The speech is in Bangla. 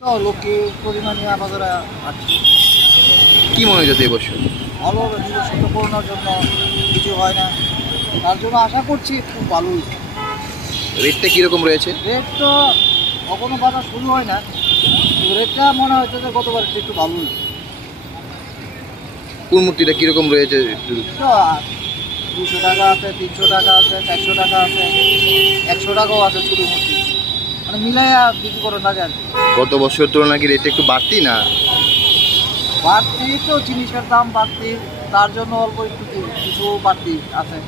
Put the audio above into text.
তো লোকে পরিমাণে আমাদের আছে কি মনে হচ্ছে এই বছর ভালো নিজস্ব করোনার জন্য কিছু হয় না। তার জন্য আশা করছি খুব ভালোই। রেটটা কীরকম রয়েছে? রেট তো কখনো বাধা শুরু হয় না। রেটটা মনে হচ্ছে যে গতবার একটু ভালোই। কোন মূর্তিটা কীরকম রয়েছে? একটু দুশো টাকা আছে তিনশো টাকা আছে চারশো টাকা আছে একশো টাকাও আছে ছোটো মূর্তি। মানে মিলাইয়া বিক্রি করে থাকে আর গত বছরের তুলনায় কি রেট একটু বাড়তি না? বাড়তি তো জিনিসের দাম বাড়তি তার জন্য অল্প একটু কিছু বাড়তি আছে।